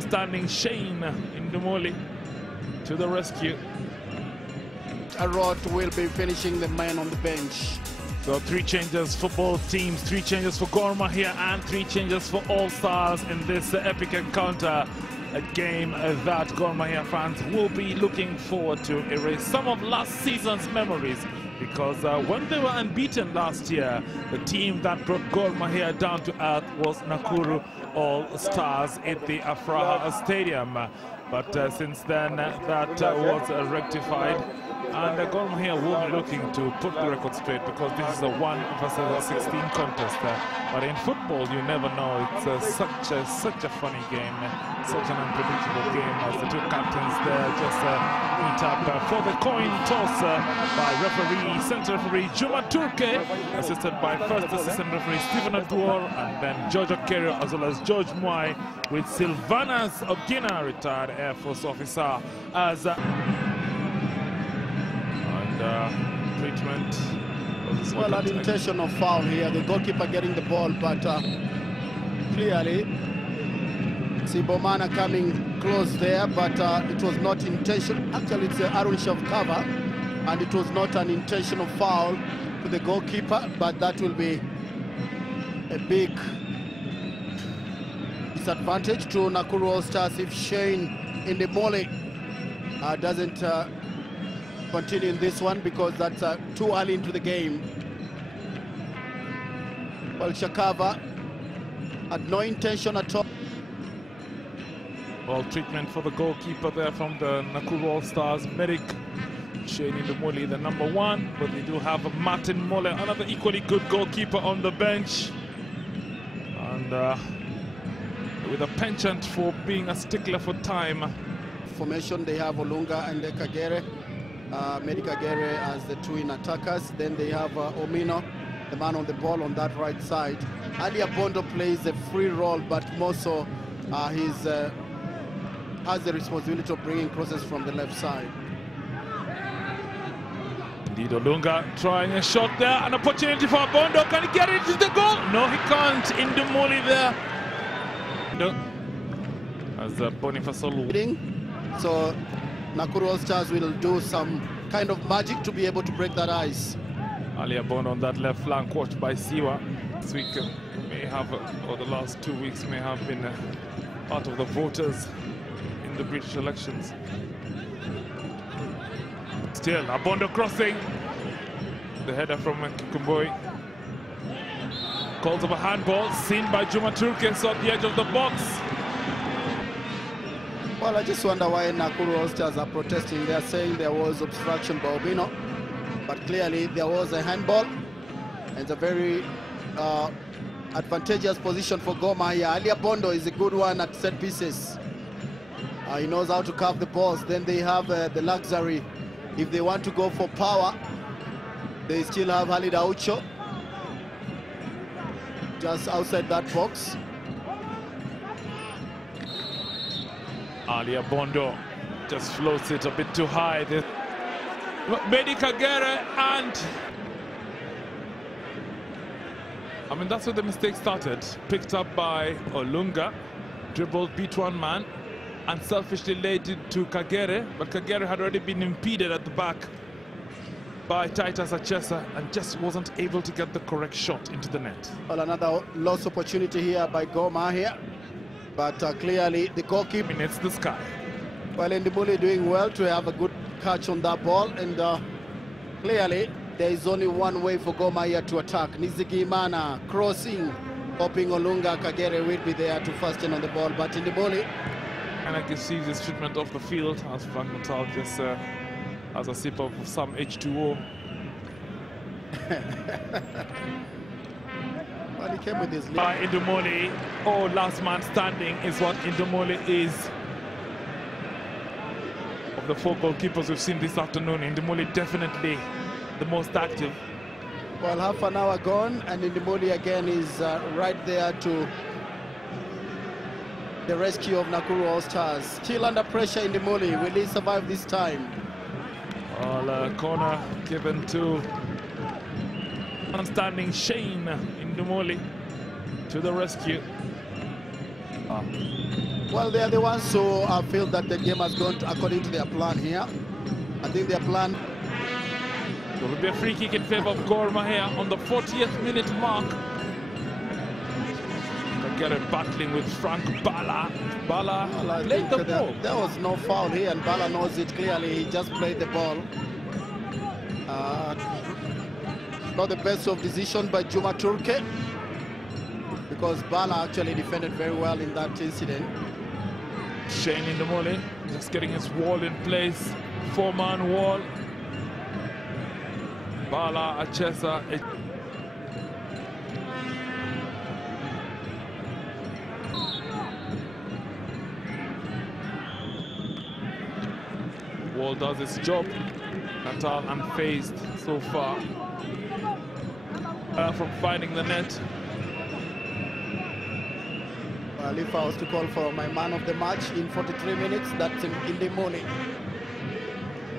Standing Shane Indumoli to the rescue. Arot will be finishing the man on the bench. So 3 changes for both teams, 3 changes for Gor Mahia and 3 changes for All Stars in this epic encounter. A game that Gor Mahia fans will be looking forward to erase some of last season's memories, because when they were unbeaten last year, the team that brought Gor Mahia down to earth was Nakuru Allstars at the Afraha Stadium. But since then, that was rectified, and Gor Mahia will be looking to put the record straight, because this is a 1 versus 16 contest. But in football, you never know. It's such a funny game, such an unpredictable game, as the 2 captains there just meet up for the coin toss by central referee Juma Turke, assisted by first assistant referee Stephen Aduor, and then George Okerio as well as George Mwai, with Sylvanus Ogina, retired Air Force officer, as treatment. Well, an intentional foul here. The goalkeeper getting the ball, but clearly Sibomana coming close there, but it was not intentional. Actually, it's Arun Shav cover, and it was not an intentional foul to the goalkeeper, but that will be a big disadvantage to Nakuru Allstars if Shane Indumoli doesn't continue in this one, because that's too early into the game. Well, Shakava had no intention at all. Well, treatment for the goalkeeper there from the Nakuru All-Stars medic, Shane Indumoli, the number 1, but they do have Martin Mole, another equally good goalkeeper, on the bench, and with a penchant for being a stickler for time. Formation, they have Olunga and Kagere, Medi Kagere as the twin attackers. Then they have Omino, the man on the ball on that right side. Ali Abondo plays a free role, but more so has the responsibility of bringing crosses from the left side. Indeed, Olunga trying a shot there, an opportunity for Abondo. Can he get it to the goal? No, he can't. Indumoli there. No. As Bonifasolu. So Nakuru Allstars will do some kind of magic to be able to break that ice. Ali Abondo on that left flank, watched by Siwa. This week may have, or the last 2 weeks may have been part of the voters in the British elections. Still, Abondo crossing. The header from Kikumboi. Calls of a handball, seen by Juma Turkes on the edge of the box. Well, I just wonder why Nakuru Allstars are protesting. They are saying there was obstruction by Obino, but clearly there was a handball, and it's a very advantageous position for Gor Mahia. Ali Abondo is a good one at set pieces. He knows how to curve the balls. Then they have the luxury, if they want to go for power, they still have Halid Aucho just outside that box. Ali Abondo just floats it a bit too high. Medi Kagere, and I mean, that's where the mistake started. Picked up by Olunga, dribbled, beat one man, and selfishly laid it to Kagere, but Kagere had already been impeded at the back by Titus Achesa and just wasn't able to get the correct shot into the net. Well, another lost opportunity here by Gor Mahia, but clearly the goalkeeper... It's the sky. Well, Indumoli doing well to have a good catch on that ball, and clearly there is only one way for Gor Mahia to attack. Nizigi Imana crossing, hoping Olunga Kagere will be there to fasten on the ball, but Indumoli... And I can see this treatment off the field as Frank Natal just has a sip of some H2O. Well, he came with his lead. By Indumoli. Oh, last man standing is what Indumoli is. Of the 4 goalkeepers we've seen this afternoon, Indumoli definitely the most active. Well, half an hour gone, and Indumoli again is right there to the rescue of Nakuru Allstars. Still under pressure, Indumoli. Will he survive this time? Well, corner given to standing Shane Indumoli to the rescue. Well, they are the ones who feel that the game has gone according to their plan here. I think their plan... There will be a free kick in favor of Gor Mahia on the 40th minute mark. Together battling with Frank Bala. Bala played the ball. There was no foul here, and Bala knows it clearly. He just played the ball. Not the best of decision by Juma Turke, because Bala actually defended very well in that incident. Shane Indemole just getting his wall in place. 4-man wall. Bala, Achesa. Wall does its job. Natal unfazed so far from finding the net. Well, if I was to call for my man of the match in 43 minutes, that's in the morning.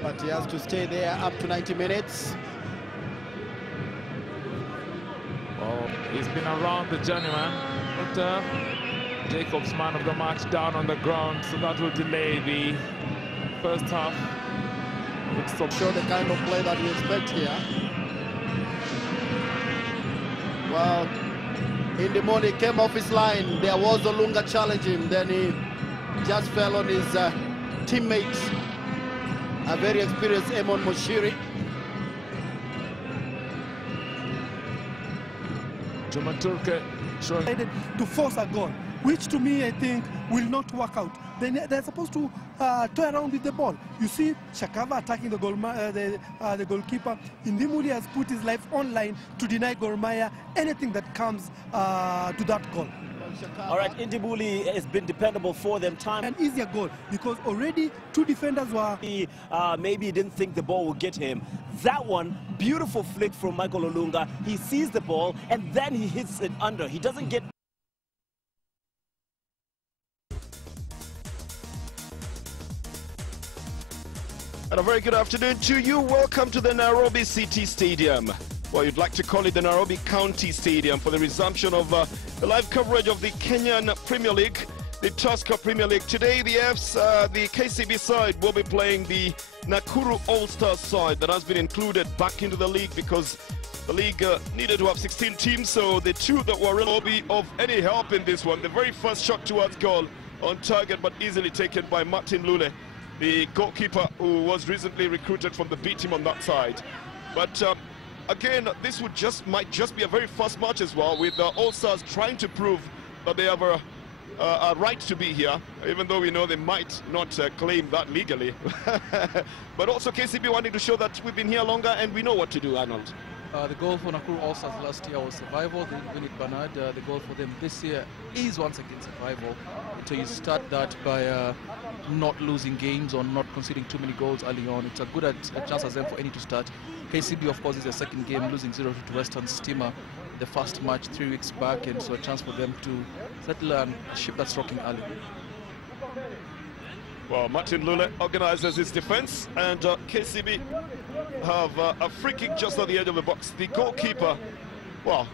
But he has to stay there up to 90 minutes. Well, he's been around the journeyman, but Jacob's man of the match down on the ground, so that will delay the first half. To show the kind of play that we expect here. Well, in the morning came off his line. There was Olunga challenging him. Then he just fell on his teammate, a very experienced Emon Moshiri. Juma Turke showing to force a goal, which to me I think will not work out. They're supposed to toy around with the ball. You see Shakava attacking the goalkeeper. Indimuli has put his life online to deny Gor Mahia anything that comes to that goal. All right, Indimuli has been dependable for them. An easier goal because already two defenders were... maybe he didn't think the ball would get him. That one, beautiful flick from Michael Olunga. He sees the ball and then he hits it under. He doesn't get... And a very good afternoon to you. Welcome to the Nairobi City Stadium, or you'd like to call it the Nairobi County Stadium, for the resumption of the live coverage of the Kenyan Premier League, the Tusker Premier League. Today, the KCB side will be playing the Nakuru Allstars side that has been included back into the league because the league needed to have 16 teams, so the two that were will be of any help in this one. The very first shot towards goal on target, but easily taken by Martin Lule, the goalkeeper who was recently recruited from the B team on that side. But again, this might just be a very first match as well, with All Stars trying to prove that they have a right to be here, even though we know they might not claim that legally. But also KCB wanting to show that we've been here longer and we know what to do, Arnold. The goal for Nakuru Allstars last year was survival. They didn't win it, Bernard. The goal for them this year is once again survival. So you start that by not losing games or not conceding too many goals early on. It's a good chance as them for any to start. KCB, of course, is their second game, losing 0-2 to Western Steamer the first match 3 weeks back, and so a chance for them to settle and ship that's rocking early. Well, Martin Lule organizes his defense, and KCB have a free kick just on the edge of the box. The goalkeeper, well,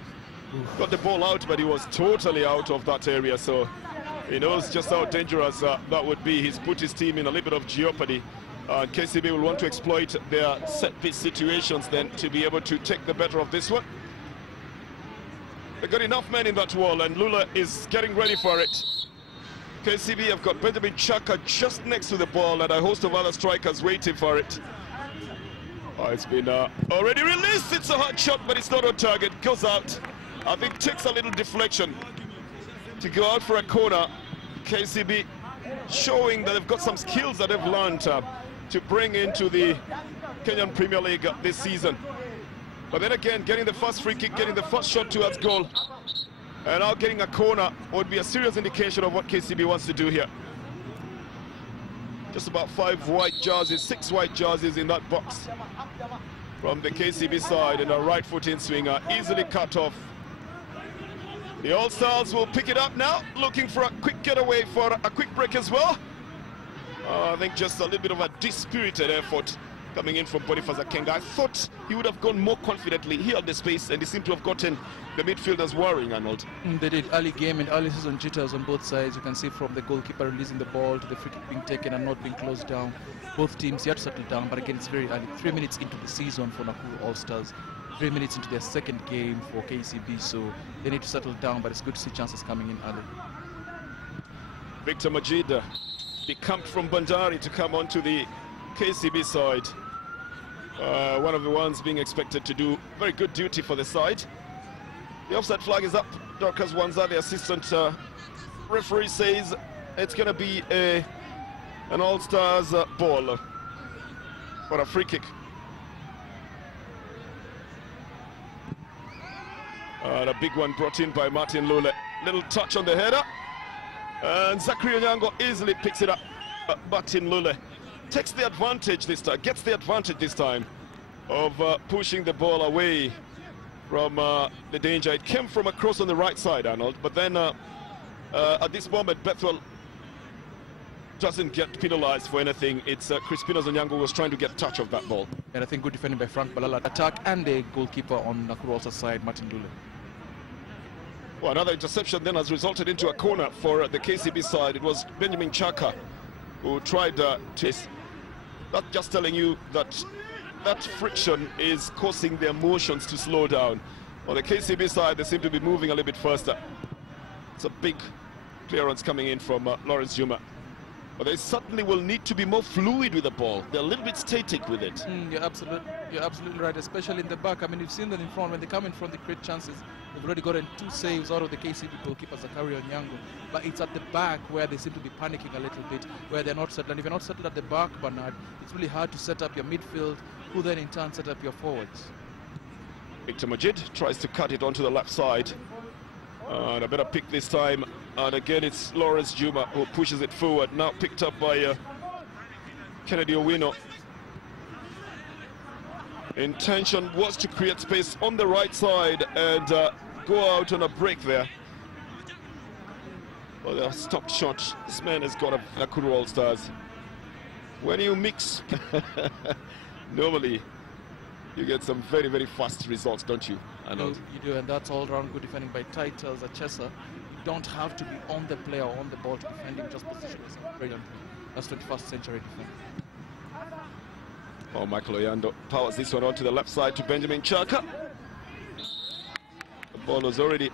got the ball out, but he was totally out of that area, so he knows just how dangerous that would be. He's put his team in a little bit of jeopardy. KCB will want to exploit their set-piece situations then to be able to take the better of this one. They've got enough men in that wall, and Lula is getting ready for it. KCB have got Benjamin Chaka just next to the ball and a host of other strikers waiting for it. Oh, it's been already released. It's a hard shot, but it's not on target. Goes out. I think takes a little deflection to go out for a corner. KCB showing that they've got some skills that they've learned to bring into the Kenyan Premier League this season. But then again, getting the first free kick, getting the first shot towards goal, and now getting a corner would be a serious indication of what KCB wants to do here. Just about 5 white jerseys, 6 white jerseys in that box from the KCB side, and a right-footing swinger easily cut off. The All-Stars will pick it up now, looking for a quick getaway for a quick break as well. I think just a little bit of a dispirited effort coming in from Boniface Akenga. I thought he would have gone more confidently. He held the space and he seemed to have gotten the midfielders worrying, Arnold. They did. Early game and early season jitters on both sides. You can see from the goalkeeper releasing the ball to the free kick being taken and not being closed down. Both teams yet to settle down, but again, it's very early. 3 minutes into the season for Nakuru Allstars. 3 minutes into their second game for KCB, so they need to settle down, but it's good to see chances coming in early. Victor Majid decamped from Bandari to come onto the KCB side. One of the ones being expected to do very good duty for the side. The offside flag is up. Dorcas Wanza, the assistant referee, says it's going to be an All-Stars ball for a free kick. And a big one brought in by Martin Lule. Little touch on the header. And Zachary Onyango easily picks it up. Martin Lule takes the advantage this time, gets the advantage this time of pushing the ball away from the danger. It came from across on the right side, Arnold, but then at this moment, Bethel doesn't get penalized for anything. It's Crispino Onyango was trying to get touch of that ball. And I think good defending by Frank Balala. Attack and the goalkeeper on Nakuru Allstars side, Martin Lule. Well, another interception then has resulted into a corner for the KCB side. It was Benjamin Chaka who tried to... That's just telling you that that friction is causing the emotions to slow down. On the KCB side, they seem to be moving a little bit faster. It's a big clearance coming in from Lawrence Juma. But they certainly will need to be more fluid with the ball. They're a little bit static with it. You're absolutely right, especially in the back. I mean, you've seen them in front. When they come in front, they create chances. They've already gotten 2 saves out of the KCB goalkeeper, Zachary Onyango. But it's at the back where they seem to be panicking a little bit, where they're not settled. And if you're not settled at the back, Bernard, it's really hard to set up your midfield, who then in turn set up your forwards. Victor Majid tries to cut it onto the left side. And a better pick this time. And again, it's Lawrence Juma who pushes it forward. Now picked up by Kennedy Owino. Intention was to create space on the right side and go out on a break there. Well, they stopped short. This man has got a Nakuru Allstars. When you mix, normally you get some very, very fast results, don't you? I know. You do, and that's all round good defending by Titles Achesa. You don't have to be on the player or on the ball to defend him, just position yourself brilliantly. That's 21st century defense. Oh, Michael Oyando powers this one onto the left side to Benjamin Chaka. The ball was already...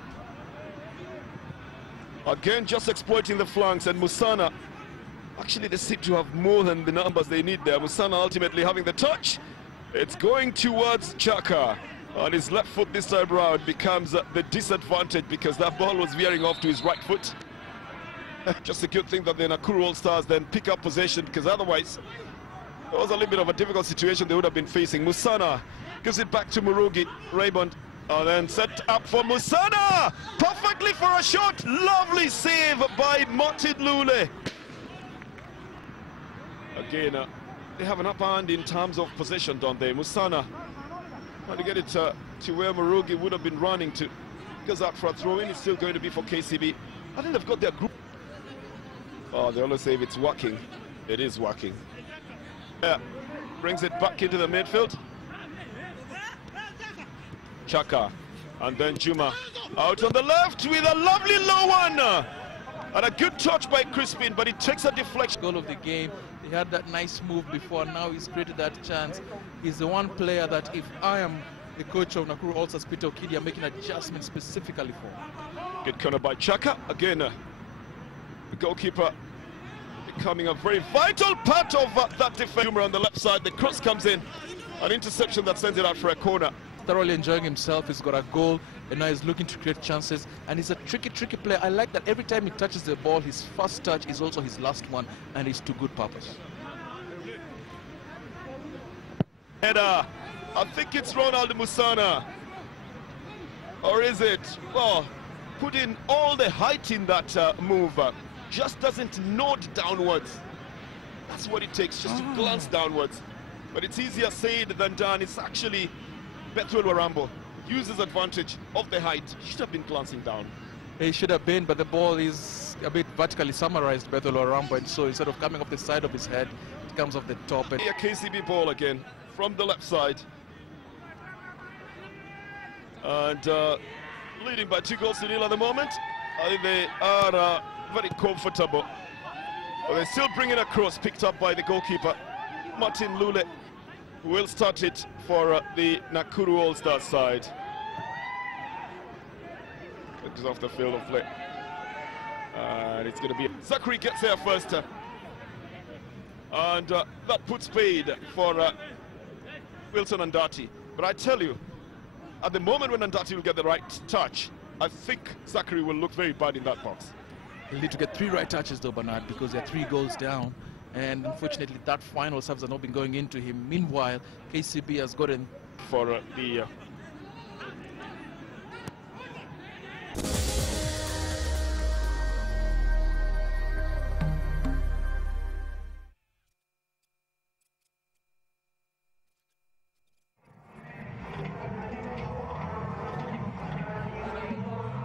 Again, just exploiting the flanks, and Musana, actually they seem to have more than the numbers they need there. Musana ultimately having the touch. It's going towards Chaka. On his left foot this time round becomes the disadvantage because that ball was veering off to his right foot. Just a good thing that the Nakuru Allstars then pick up possession, because otherwise it was a little bit of a difficult situation they would have been facing. Musana gives it back to Murugi. Raymond, and then set up for Musana! Perfectly for a shot! Lovely save by Martin Lule. Again, they have an upper hand in terms of possession, don't they? Musana trying to get it to where Murugi would have been running to. Goes out for a throw-in. It's still going to be for KCB. I think they've got their group. Oh, they always say if it's working, it is working. Yeah, brings it back into the midfield. Chaka, and then Juma out on the left with a lovely low one. And a good touch by Crispin, but it takes a deflection. Goal of the game. He had that nice move before, now he's created that chance. He's the one player that if I am the coach of Nakuru Allstars, Peter Okidi, I'm making adjustments specifically for. Good corner by Chaka. Again, the goalkeeper becoming a very vital part of that defense. On the left side, the cross comes in. An interception that sends it out for a corner. Thoroughly enjoying himself. He's got a goal and now he's looking to create chances, and he's a tricky player. I like that every time he touches the ball, his first touch is also his last one, and it's to good purpose. Header. I think it's Ronald Musana, or is it? Well, put in all the height in that move, just doesn't nod downwards. That's what it takes, just to glance downwards. But it's easier said than done. It's actually Bethel Warambo uses advantage of the height. He should have been glancing down. He should have been, but the ball is a bit vertically summarized, Bethel Warambo, and so instead of coming off the side of his head, it comes off the top. And a KCB ball again from the left side. And leading by 2-0 at the moment. I think they are very comfortable. But they still bring it across, picked up by the goalkeeper, Martin Lule, who will start it for the Nakuru Allstars side. It is off the field of play. And it's going to be... Zachary gets there first. And that puts paid for Wilson Andati. But I tell you, at the moment when Andati will get the right touch, I think Zachary will look very bad in that box. He'll need to get 3 right touches though, Bernard, because they're 3 goals down. And unfortunately, that final serves have not been going into him. Meanwhile, KCB has gotten... For the...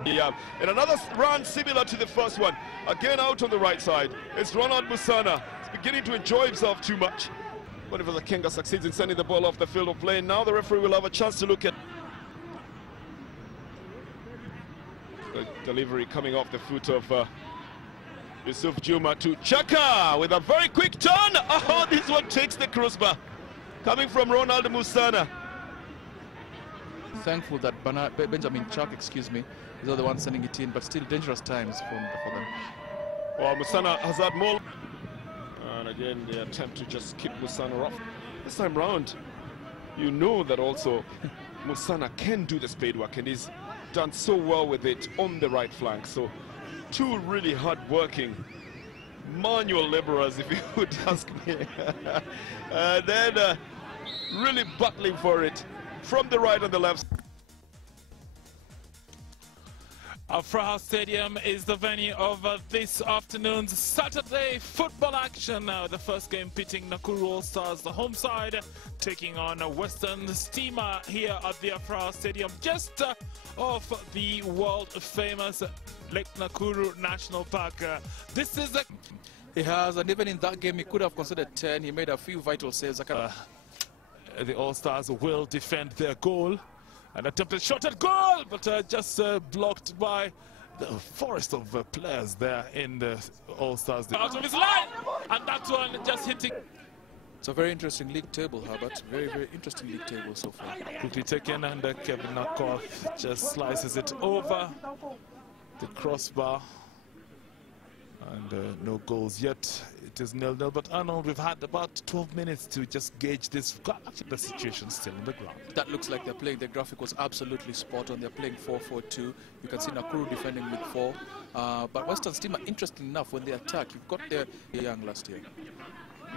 Yeah, and another run similar to the first one. Again out on the right side. It's Ronald Musana. He's beginning to enjoy himself too much. Whenever the Kenga succeeds in sending the ball off the field of play, now the referee will have a chance to look at the delivery coming off the foot of Yusuf Juma to Chaka with a very quick turn. Oh, this one takes the crossbar. Coming from Ronald Musana. Thankful that Benjamin Chuck, excuse me, is the one sending it in, but still dangerous times for them. Well, Musana has had more. And again, the attempt to just keep Musana off. This time round, you know that also Musana can do the spade work, and he's done so well with it on the right flank. So, 2 really hard-working manual laborers, if you would ask me. Then really battling for it from the right and the left. Afraha Stadium is the venue of this afternoon's Saturday football action. The first game pitting Nakuru Allstars, the home side, taking on Western Steamer here at the Afraha Stadium, just off the world-famous Lake Nakuru National Park. This is a... He has, and even in that game, he could have considered 10. He made a few vital saves. The All-Stars will defend their goal. An attempted shot at goal, but just blocked by the forest of players there in the All-Stars. Out of his line, and that one just hitting. It's a very interesting league table, Herbert. Very, very interesting league table so far. Quickly taken, and Kevin Nakoth just slices it over the crossbar. And no goals yet. It is 0-0, but Arnold, we've had about 12 minutes to just gauge this. Actually, the situation still on the ground. That looks like they're playing. The graphic was absolutely spot on. They're playing 4-4-2. You can see Nakuru defending with 4. But Western Steamer, interesting enough, when they attack, you've got their young last year.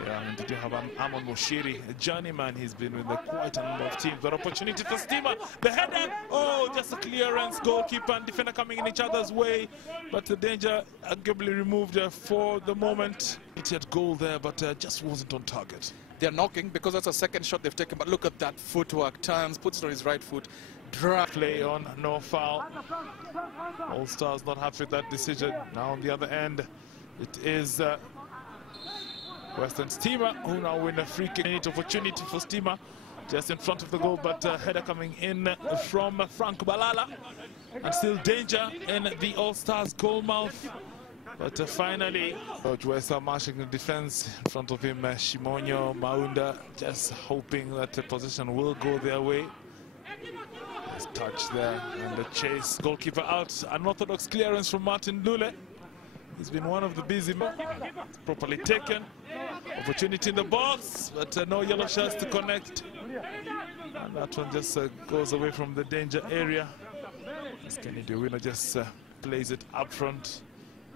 Yeah, and did you have Amon Moshiri, a journeyman? He's been with quite a number of teams. But opportunity for Steamer. The header, oh, just a clearance. Goalkeeper and defender coming in each other's way. But the danger arguably removed for the moment. It had goal there, but just wasn't on target. They're knocking because that's a second shot they've taken. But look at that footwork. Turns, puts it on his right foot. Drag. Play on, no foul. All Stars not happy with that decision. Now on the other end, it is... Western Steamer, who now win a free kick. Opportunity for Steamer just in front of the goal, but header coming in from Frank Balala. And still danger in the All-Stars goal mouth. But finally, George Wesa marching the defense in front of him. Shimonyo, Maunda, just hoping that the position will go their way. Nice touch there, and the chase. Goalkeeper out. Unorthodox clearance from Martin Lule. He's been one of the busy men. Properly taken. Opportunity in the box, but no yellow shirts to connect. And that one just goes away from the danger area. As Kennedy Winner just plays it up front.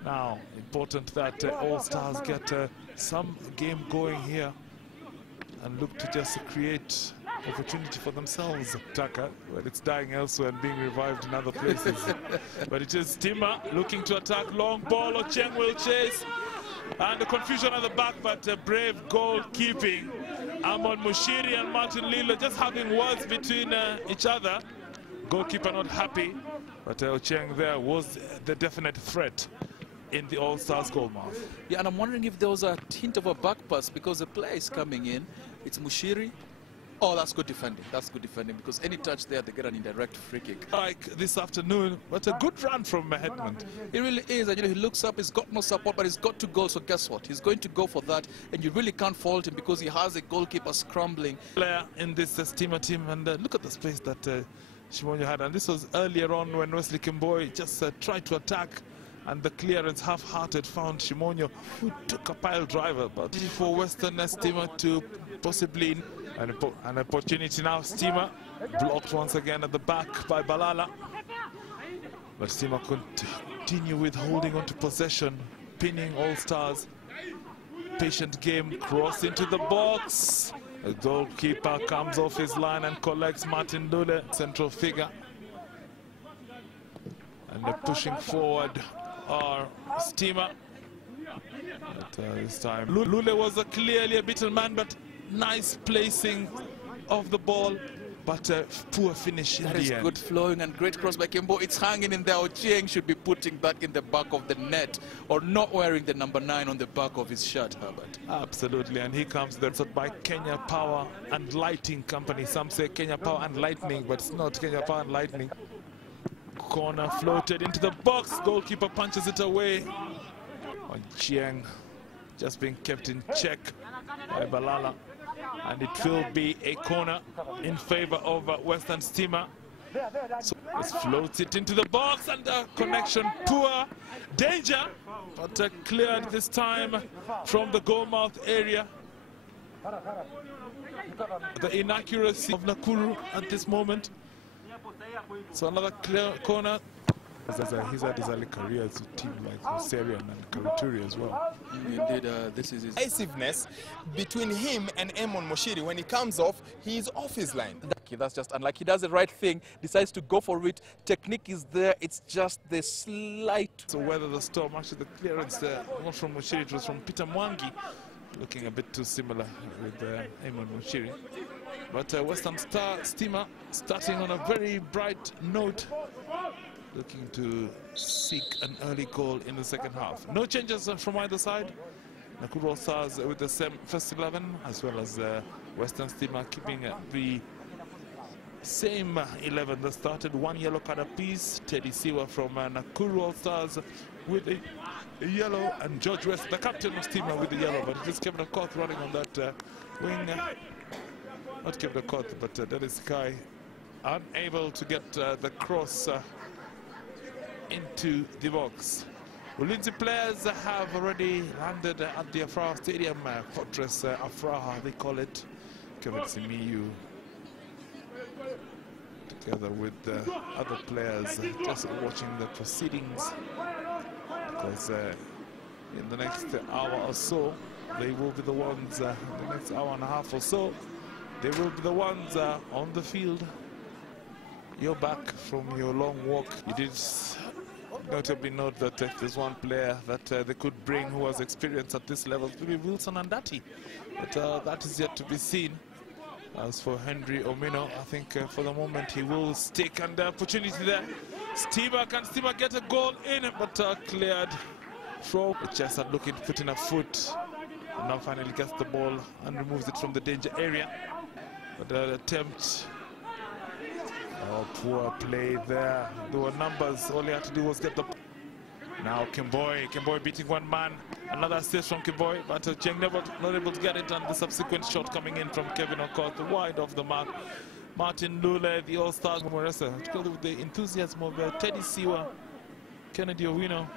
Now, important that All Stars get some game going here and look to just create opportunity for themselves. Taka, well, it's dying elsewhere and being revived in other places. But it is Steamer looking to attack. Long ball, Ocheng will chase. And the confusion at the back, but brave goalkeeping. Amon Mushiri and Martin Lilo just having words between each other. Goalkeeper not happy, but Ocheng there was the definite threat. in the All-Stars goal mouth. Yeah, and I'm wondering if there was a hint of a back pass because the player is coming in. It's Mushiri. Oh, that's good defending. That's good defending because any touch there, they get an indirect free kick. Like this afternoon, but a good run from Hedmond. It really is. And, you know, he looks up, he's got no support, but he's got to go. So guess what? He's going to go for that. And you really can't fault him because he has a goalkeeper scrambling. Player in this Steamer team. And look at the space that Shimonyo had. And this was earlier on when Wesley Kimboy just tried to attack. And the clearance, half-hearted, found Shimonyo, who took a pile driver. But for Western Steamer to possibly... An opportunity now. Steamer blocked once again at the back by Balala. But Steamer continue with holding on to possession, pinning All Stars. Patient game, cross into the box. The goalkeeper comes off his line and collects Martin Lule, central figure. And they're pushing forward are Steamer. But this time Lule was clearly a beaten man, but nice placing of the ball, but poor finish in the end. That is good flowing and great cross by Kimbo. It's hanging in there. Ochieng should be putting that in the back of the net or not wearing the number 9 on the back of his shirt, Herbert. Absolutely, and he comes there by Kenya Power and Lighting Company. Some say Kenya Power and Lightning, but it's not Kenya Power and Lightning. Corner floated into the box. Goalkeeper punches it away. Ochieng just being kept in check by Balala. And it will be a corner in favor of Western Steamer. So it floats it into the box and the connection poor. Danger, but cleared this time from the goal mouth area. The inaccuracy of Nakuru at this moment. So another clear corner. He's had his early career as a team like Oserian and Karuturi as well. Indeed, this is his decisiveness between him and Emon Moshiri. When he comes off, he's off his line. That's just unlike he does the right thing, decides to go for it. Technique is there, it's just the slight. So whether the storm, actually the clearance not from Moshiri, it was from Peter Mwangi, looking a bit too similar with Emon Moshiri. But Western Steamer starting on a very bright note, looking to seek an early goal in the second half. No changes from either side. Nakuru Allstars with the same first 11, as well as Western Steamer keeping the same 11 that started. One yellow card apiece. Teddy Siwa from Nakuru Allstars with a yellow, and George West, the captain of Steamer, with the yellow. But it is Kevin Okoth running on that wing. Not Kevin Okoth, but Dennis Kai unable to get the cross into the box. Ulinzi players have already landed at the Afraha Stadium, Fortress Afraha they call it. Kevin Simiyu together with other players just watching the proceedings, because in the next hour or so they will be the ones, in the next hour and a half or so, they will be the ones on the field. You're back from your long walk. You did notably note that if there's one player that they could bring who has experience at this level, it will be Wilson Andati. But that is yet to be seen. As for Henry Omino, I think for the moment he will stick, and the opportunity there. Can Steamer get a goal in? But cleared from Chester, looking to put in a foot. And now finally gets the ball and removes it from the danger area. But the attempt. Oh, poor play there. There were numbers. All he had to do was get the... Now Kimboy beating one man. Another assist from Kimboy, but Cheng never not able to get it, and the subsequent shot coming in from Kevin Okoth, wide of the mark. Martin Lule, the All-Stars, together with the enthusiasm of Teddy Siwa, Kennedy Owino,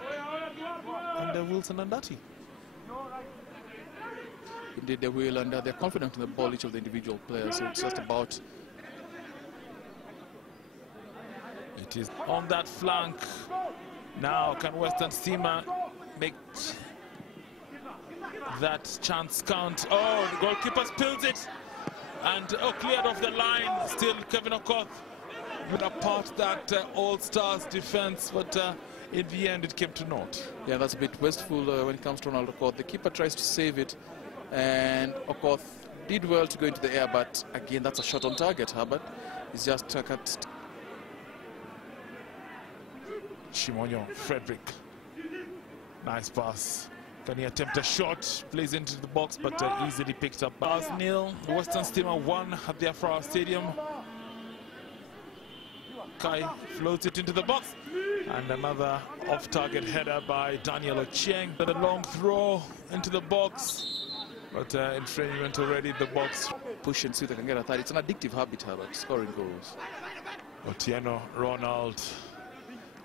and Wilson Andati. Indeed, they will, and they're confident in the ball, each of the individual players, so it's just about... It is on that flank. Now, can Western Steamer make that chance count? Oh, the goalkeeper spills it. And cleared off the line. Still Kevin Okoth would apart that All-Stars defense, but in the end it came to naught. Yeah, that's a bit wasteful when it comes to Ronald Okoth. The keeper tries to save it, and Okoth did well to go into the air, but again, that's a shot on target, Herbert. It's just cut. Shimonyo, Frederick. Nice pass. Can he attempt a shot? Plays into the box, but easily picked up. Bars nil. Western Steamer 1 at the Afra Stadium. Kai floats it into the box. And another off-target header by Daniel Ochieng. But a long throw into the box. But infringement already in the box. Push and see if they can get a third. It's an addictive habit, Herbert, scoring goals. Otieno Ronald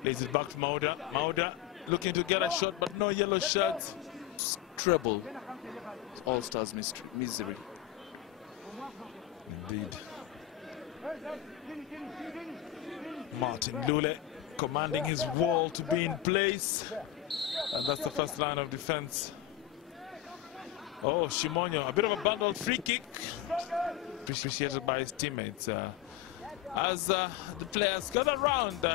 lays it back to Mauda. Mauda looking to get a shot, but no yellow shirt. Treble. All-Stars misery. Indeed. Martin Lule commanding his wall to be in place. And that's the first line of defense. Oh, Shimonyo, a bit of a bundled free kick. Appreciated by his teammates. As the players gather around.